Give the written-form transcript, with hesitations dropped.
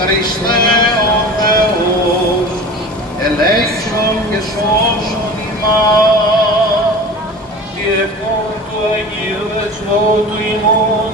Χριστέ ο Θεός, ελέησον και σώσον ημάς, διευκόν του Αγίου Δεσπότου ημών,